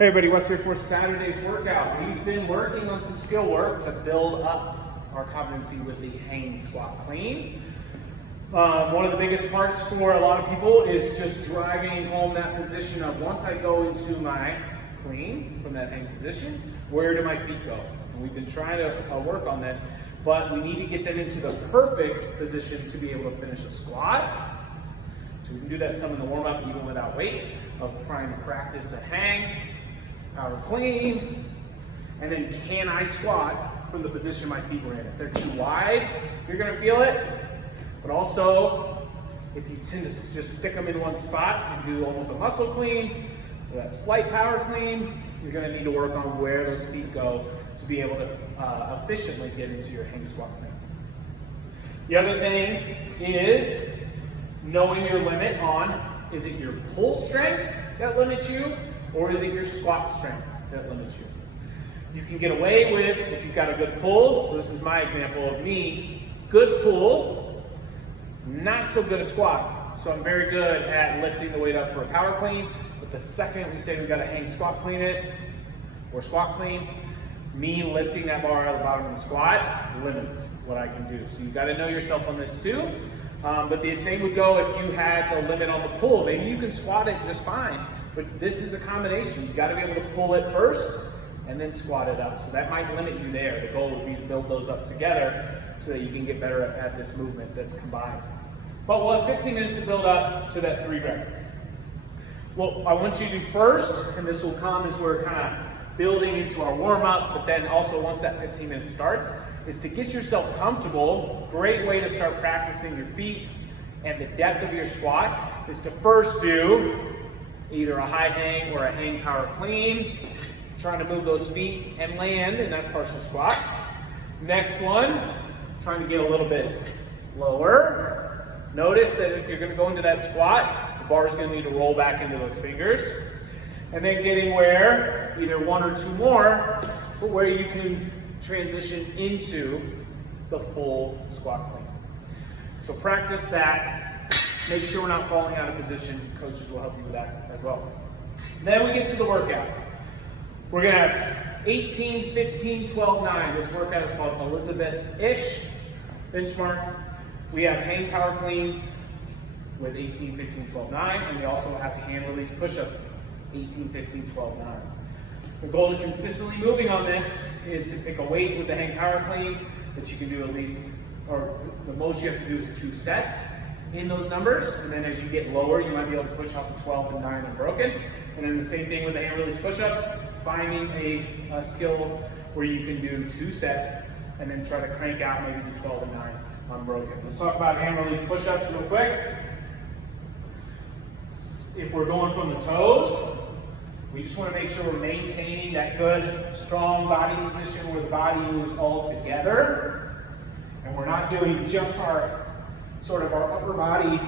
Hey everybody, what's here for Saturday's workout? We've been working on some skill work to build up our competency with the hang squat clean. One of the biggest parts for a lot of people is just driving home that position of once I go into my clean from that hang position, where do my feet go? And we've been trying to work on this, but we need to get them into the perfect position to be able to finish a squat. So we can do that some in the warm-up even without weight, of trying to practice a hang, power clean, and then can I squat from the position my feet were in. If they're too wide, you're gonna feel it, but also if you tend to just stick them in one spot and do almost a muscle clean, or that slight power clean, you're gonna need to work on where those feet go to be able to efficiently get into your hang squat clean. The other thing is knowing your limit on, is it your pull strength that limits you, or is it your squat strength that limits you? You can get away with, if you've got a good pull, so this is my example of me, good pull, not so good a squat. So I'm very good at lifting the weight up for a power clean, but the second we say we gotta hang squat clean it, or squat clean, me lifting that bar out of the bottom of the squat limits what I can do. So you gotta know yourself on this too. But the same would go if you had the limit on the pull. Maybe you can squat it just fine, but this is a combination. You gotta be able to pull it first and then squat it up. So that might limit you there. The goal would be to build those up together so that you can get better at this movement that's combined. But we'll have 15 minutes to build up to that 3 rep. What I want you to do first, and this will come as we're kind of building into our warm-up, but then also once that 15 minutes starts, is to get yourself comfortable. Great way to start practicing your feet and the depth of your squat is to first do either a high hang or a hang power clean, trying to move those feet and land in that partial squat. Next one, trying to get a little bit lower. Notice that if you're gonna go into that squat, the bar is gonna need to roll back into those fingers. And then getting where, either 1 or 2 more, but where you can transition into the full squat clean. So practice that. Make sure we're not falling out of position. Coaches will help you with that as well. Then we get to the workout. We're gonna have 18, 15, 12, 9. This workout is called Elizabeth-ish benchmark. We have hang power cleans with 18, 15, 12, 9, and we also have hand release push-ups, 18, 15, 12, 9. The goal to consistently moving on this is to pick a weight with the hang power cleans that you can do at least, or the most you have to do is 2 sets in those numbers. And then as you get lower, you might be able to push out the 12 and 9 unbroken. And then the same thing with the hand release push-ups, finding a skill where you can do 2 sets and then try to crank out maybe the 12 and 9 unbroken. Let's talk about hand release push-ups real quick. If we're going from the toes, we just want to make sure we're maintaining that good, strong body position where the body moves all together. And we're not doing just our upper body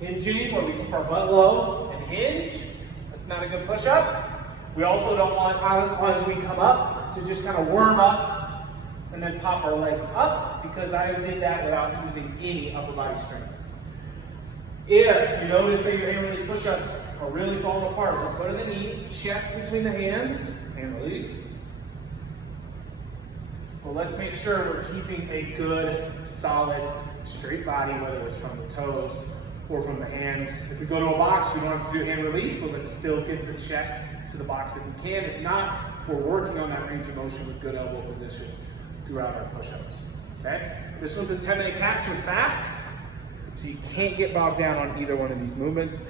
hinging where we keep our butt low and hinge. That's not a good push-up. We also don't want, as we come up, to just kind of worm up and then pop our legs up, because I did that without using any upper body strength. If you notice that your hand release push-ups are really falling apart, let's go to the knees, chest between the hands, hand release. Well, let's make sure we're keeping a good, solid, straight body, whether it's from the toes or from the hands. If we go to a box, we don't have to do hand release, but let's still get the chest to the box if we can. If not, we're working on that range of motion with good elbow position throughout our push-ups, okay? This one's a 10-minute cap, so it's fast. So you can't get bogged down on either one of these movements.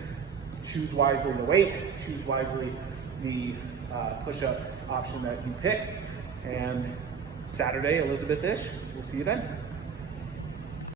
Choose wisely the weight, choose wisely the push-up option that you pick. And Saturday, Elizabeth-ish, we'll see you then.